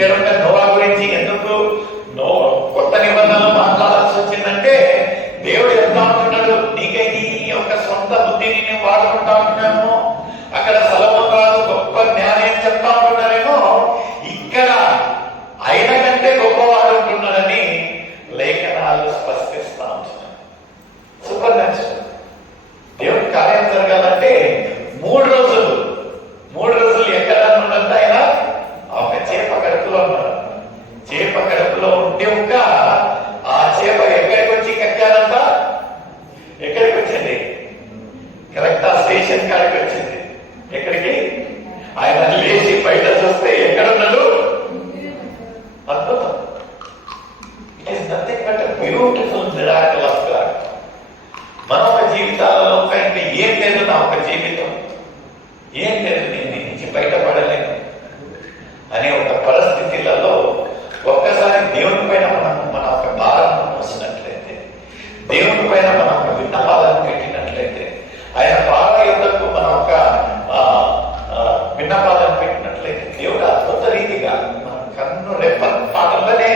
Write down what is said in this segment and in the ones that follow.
ఇక్కడ ఉన్న నోవా గురించి ఎందుకు కొత్త నిబంధనలు మాట్లాడాల్సి వచ్చిందంటే దేవుడు చెప్తా ఉంటున్నాడు, నీకే నీ యొక్క సొంత బుద్ధిని నేను వాడుకుంటా ఉంటున్నాను. అక్కడ సొలొమోను రాజు గొప్ప జ్ఞానం చెప్తా ఉంటున్నారేమో, ఇక్కడ ఆయన కంటే గొప్పవాడు ఉంటున్నాడని లేఖనాలు స్పష్టిస్తా ఉంటున్నాడు. Super natural. దేవుడి కార్యం జరగాలంటే 3 రోజులు ఎక్కడ ఉన్నట్టు ఆయన ఒక చేప కడుపులో ఉన్నాడు. చేప కడుపులో ఉంటే ఒక ఆ చేప ఎక్కడికి వచ్చి కక్కారంట? ఎక్కడికి వచ్చింది? కరెక్ట్ ఆ స్టేషన్ కాడికి వచ్చింది. ఎక్కడికి? ఆయన లేచి బయట చూస్తే ఎక్కడున్నాడు? అద్భుతం. It is nothing but beautiful miracle of God. మన ఒక జీవితాలలో ఇంకా ఏం లేదు, నా ఒక జీవితం ఏం లేదు, నేను నుంచి బయటపడలేను అనే ఒక పరిస్థితులలో ఒక్కసారి దేవుని పైన మన ఒక భారాన్ని మోసినట్లయితే, దేవుని పైన మన ఒక విన్నపాలను పెట్టినట్లయితే, ఆయన బాధ యుద్ధకు మన ఒక విన్నపాలను పెట్టినట్లయితే, దేవుడు అద్భుత రీతిగా మన కన్ను రెప్పపాటలోనే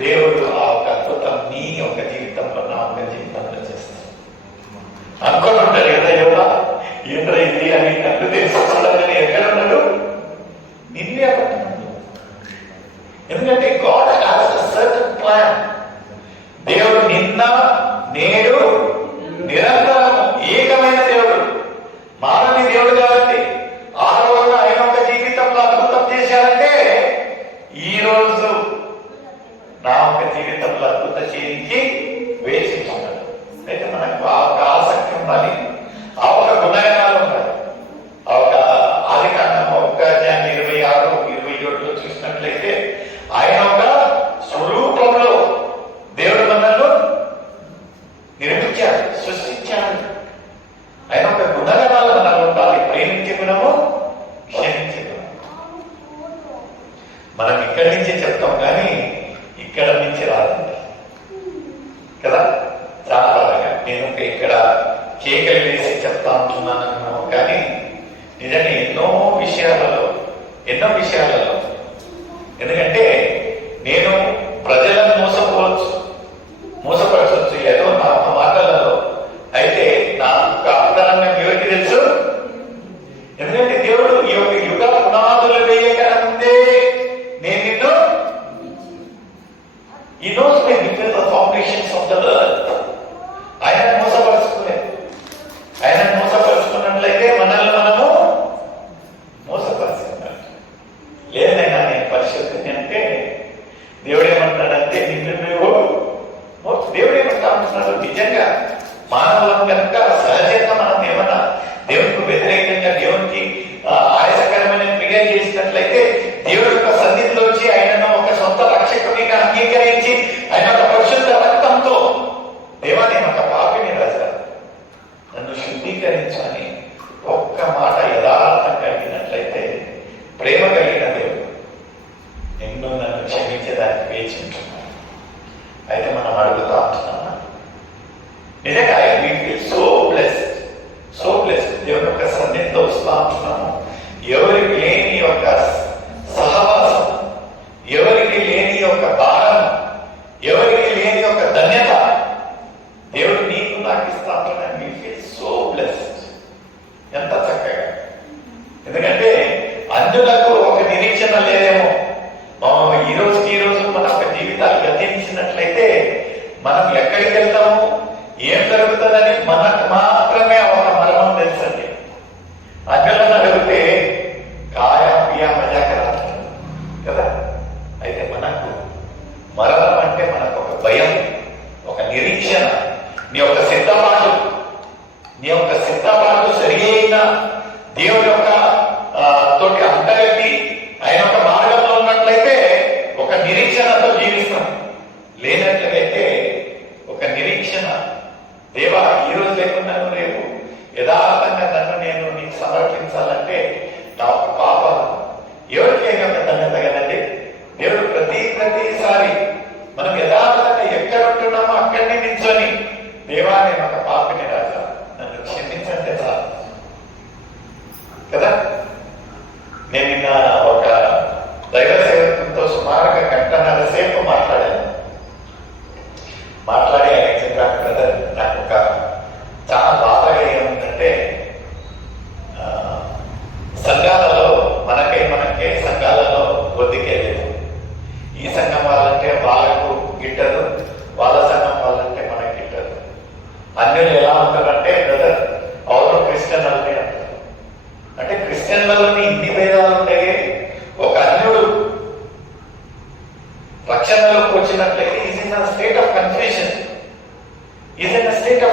దేవుడు ఆ ఒక అద్భుతం నీ యొక్క జీవితంలో, నా ఒక జీవితంలో చేస్తాడు. అనుకోని ఉంటారు కదా, యోగా ఏంద్ర ఇది అని కన్ను తెలుసుకోవడం ఎక్కడ ఉన్నాడు? నిన్నే పడుతున్నాడు. ఎందుకంటే God has a certain plan. దేవుడు నిన్న నేడు నిరంతరం ఏకమైన దేవుడు, మానని దేవుడు కాబట్టి ఆ రోజు ఆయన ఒక జీవితంలో అద్భుతం చేశారంటే ఈ రోజు నా ఒక జీవితంలో అద్భుతం చేయించి వేసించాడు. అయితే మనకు ఆ ఒక ఆసక్తి ఉండాలి, ఆ ఒక గుణగణాలు ఉండాలి. ఆ ఒక ఆదికాండం 1:26-27 చూసినట్లయితే ఆయన ఒక స్వరూపంలో దేవుడు మనల్ని నిర్మించాడు, సృష్టించాడు. ఆయన ఒక గుణగణాలు మనకు ఉండాలి. ప్రేమించే గుణము, క్షమించే గుణము. మనం ఇక్కడి నుంచే చెప్తాం కానీ ఇక్కడ నుంచి రాదండి కదా. చాలా బాగా నేను ఇక్కడ కేకలు వేసి చెప్తా ఉంటున్నాను కానీ నిజంగా ఎన్నో విషయాలలో ఎందుకంటే నేను ప్రజలను మోసపరచవచ్చు ఏదో నా మాటలలో. అయితే నా అంతరంగం ఎవరికి తెలుసు? ఎందుకంటే దేవుడు ఈ యొక్క యుగ పునాదులు వేయక ముందే నేను నిన్ను He knows me before the foundations of the earth. ఆయన మోసపరుచుకున్నట్లయితే మనల్ని మనము మోసపరుచుకున్నట్టు. లేదైనా నేను పరిశుద్ధిని అంటే దేవుడు ఏమంటాడంటే నిన్ను నువ్వు దేవుడు ఏమంటా ఉంటున్నాడు? నిజంగా మానవులం కనుక సహజంగా మనం ఏమన్నా దేవునికి వ్యతిరేకంగా దేవునికి ఆయాసకరమైన క్రియ చేసినట్లయితే దేవుడి యొక్క సన్నిధిలో వచ్చి ఆయనను ఒక సొంత రక్షకునిగా అంగీకరించి ఆయన ఒక పరిశుద్ధ రక్తంతో, దేవా నేను ఒక పాపిని రాజా, నన్ను శుద్ధీకరించని ఒక్క మాట యథార్థం కలిగినట్లయితే ప్రేమ కలిగిన దేవుడు నిన్ను నన్ను క్షమించేదానికి వేచి ఉంటున్నాను. అయితే మనం అడుగుతా ఉంటున్నామా? నిజంగా we feel so blessed. దేవుని యొక్క సన్నిధితో వస్తూ ఉంటున్నాము. ఎవరికి లేని యొక్క సహవాసం, ఎవరికి లేని యొక్క భారం, ఎవరికి లేని యొక్క ధన్యత దేవుడు నీకు నాకు ఇస్తా ఉంటున్నాను. we feel so blessed. ఎంత చక్కగా. ఎందుకంటే అందులకు ఒక నిరీక్షణ లేదేమో. ఈ రోజు మన ఒక జీవితాలు గతించినట్లయితే మనం ఎక్కడికి వెళ్తాము, ఏం జరుగుతుందని మనకు మాత్రమే ఒక మర్మం తెలుసండి. అగ్రలను అడిగితే కాయా పియా మజాకరా కదా. అయితే మనకు మరణం అంటే మనకు ఒక భయం, ఒక నిరీక్షణ. నీ యొక్క సిద్ధపాటు సరి అయిన దేవుని యొక్క తోటి అంతగట్టి ఆయన యొక్క మార్గంలో ఉన్నట్లయితే ఒక నిరీక్షణతో జీవిస్తాం. లేనట్లయితే ఒక నిరీక్షణ, దేవా ఈ రోజు లేకుండా రక్షణలోకి వచ్చినట్లయితే is in state of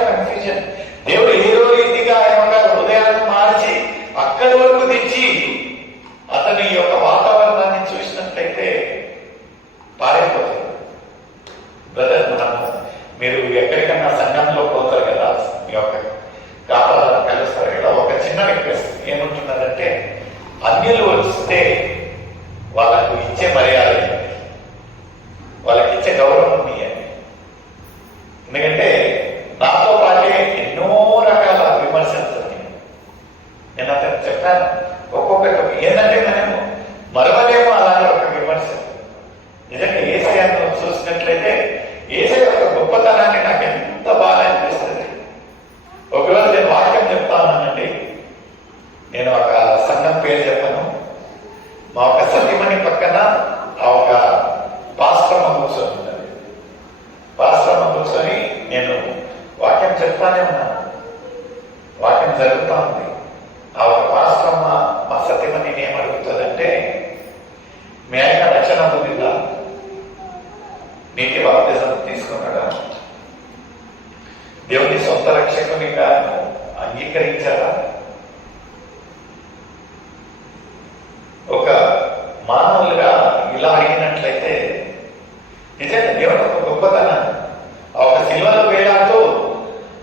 confusion. దేవుడు ఏదో రీతిగా ఆయన యొక్క హృదయాన్ని మార్చి అక్కడి వరకు తెచ్చి అతని యొక్క వాతావరణాన్ని చూసినట్లయితే పారైపోతుంది. బ్రదర్, మీరు ఎక్కడికన్నా సంఘంలో పోతారు కదా, మీ యొక్క కాపాలను కలుస్తారు కదా, ఒక చిన్న రిక్వెస్ట్ ఏముంటున్నదంటే అన్యులు వస్తే వాళ్ళకు ఇచ్చే మర్యాద, వాళ్ళకి ఇచ్చే గౌరవం ఇవ్వండి. ఎందుకంటే నాతో పాటే ఎన్నో రకాల విమర్శలు నేను అతను చెప్పాను. ఒక్కొక్కటి ఏంటంటే మనము మరవలేము అలాంటి ఒక విమర్శ. నిజంగా ఏసయ్యను చూసినట్లయితే ఏసయ్య యొక్క గొప్పతనాన్ని నాకు ఎంత బాగా అనిపిస్తుంది. ఒకవేళ నేను వాక్యం చెప్తానండి, నేను ఒక సంఘం పేరు చెప్పను, మా ఒక సతీమణి పక్కన ఆ ఒక పాశ్రమ కూర్చొని ఉన్నది. పాశ్రమ కూర్చొని నేను వాక్యం చెప్తానే ఉన్నాను, వాక్యం జరుగుతూ ఉంది. ఆ ఒక పాశ్రమ మా సతీమణి ఏమడుగుతుందంటే, మీ ఆయన రక్షణ పొందిందా, నీటి బాప్తిజం తీసుకున్నాడా, దేవుని సొంత రక్షకునిగా అంగీకరించారా? ఒక మానవులుగా ఇలా అడిగినట్లయితే నిజంగా దేవుడు ఒక గొప్పతనాన్ని ఆ ఒక సిల్వలో వేలాడుతూ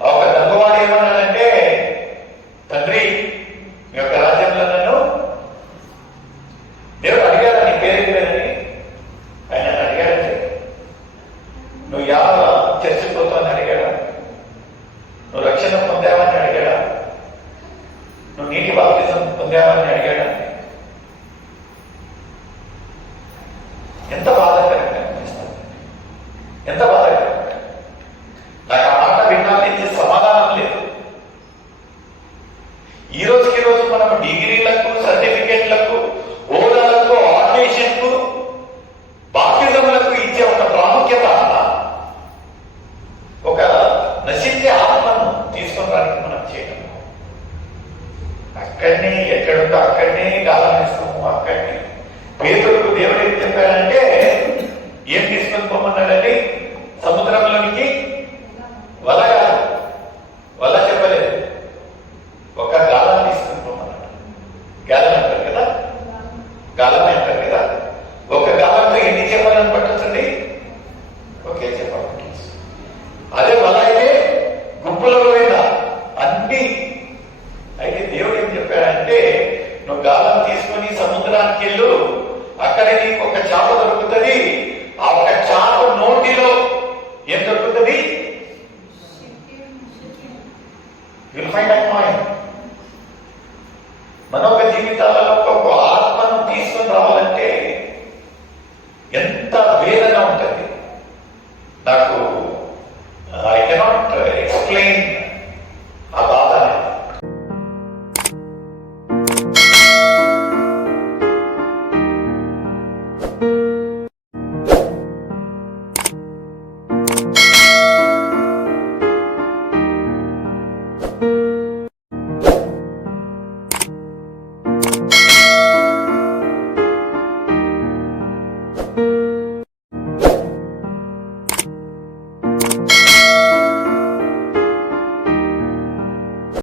ఆ ఒక దొంగవాడు ఏమన్నాడంటే, తండ్రి మీ యొక్క రాజ్యంలో నన్ను దేవుడు అడిగాడా నీ పేరు లేదని? ఆయన అడిగాడంటే నువ్వు చర్చిపోతావని అడిగాడా? నువ్వు రక్షణ పొందావని అడిగాడా? నువ్వు నీటి బాప్తిజం పొందావని అడిగాడా? ఎంత బాధాకరంగా అనిపిస్తుంది, ఎంత బాధాకరంగా. నాకు ఆ మాట వినాలని సమాధానం లేదు. ఈ రోజుకి రోజు మనం డిగ్రీలకు, సర్టిఫికేట్లకు, హోదాలకు, ఆర్డినేషన్కు, బాప్తిజములకు ఇచ్చే ఒక ప్రాముఖ్యత ఒక నశించే ఆత్మను తీసుకురావడానికి మనం చేయడం. అక్కడనే ఎక్కడుందో అక్కడనే గాలం ఇస్తాము. అక్కడనే పేతురుకు దేవుడు ఏం చెప్పాడంటే, ఏం తీసుకొని పోమన్నాడండి? సముద్రంలోనికి వల కాదు, వల చెప్పలేదు, ఒక గాలం తీసుకొని పోమన్నాడు. గాలం అంటారు కదా, గాలం అంటారు కదా. ఒక గాలంతో ఎన్ని చెప్పాలని పట్టొచ్చండి? ఒకే చెప్పాలి. అదే వల అయితే గుంపులలో లేదా అన్ని. అయితే దేవుడు ఏం చెప్పాడంటే, నువ్వు గాలం తీసుకొని సముద్రానికి వెళ్ళు, అక్కడ నీకు ఒక చేప దొరుకుతుంది. ఆ ఒక చేప నోటిలో ఏం దొరుకుతుంది? Will find an. మన ఒక జీవితాలలో ఒక ఆత్మను తీసుకొని రావాలంటే ఎంత వేద